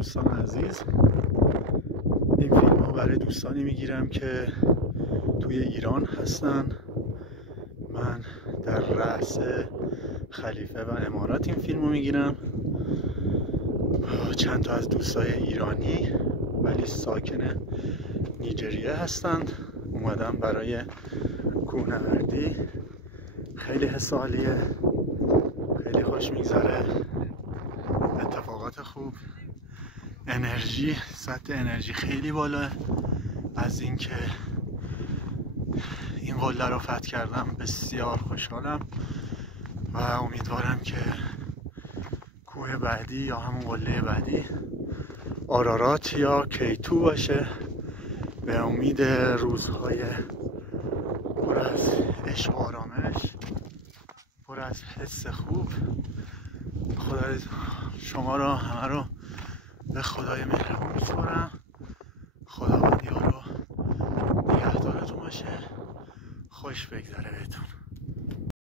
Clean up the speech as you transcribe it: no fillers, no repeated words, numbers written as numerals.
دوستان عزیز، این فیلم رو برای دوستانی میگیرم که توی ایران هستن. من در رأس خلیفه و امارات این فیلم رو میگیرم. چند تا از دوستای ایرانی ولی ساکن نیجریه هستند، اومدم برای کوهنوردی. خیلی حس عالیه، خیلی خوش میگذره، اتفاقات خوب، انرژی، سطح انرژی خیلی بالا. از اینکه این قله رو فتح کردم بسیار خوشحالم و امیدوارم که کوه بعدی یا همون قله بعدی آرارات یا کیتو باشه. به امید روزهای پر از عشق و آرامش، پر از حس خوب. خدا شما رو همه رو به خدای مهربون میسپارم. خداوند یار رو نگهدارتون باشه. خوش بگذره بهتون.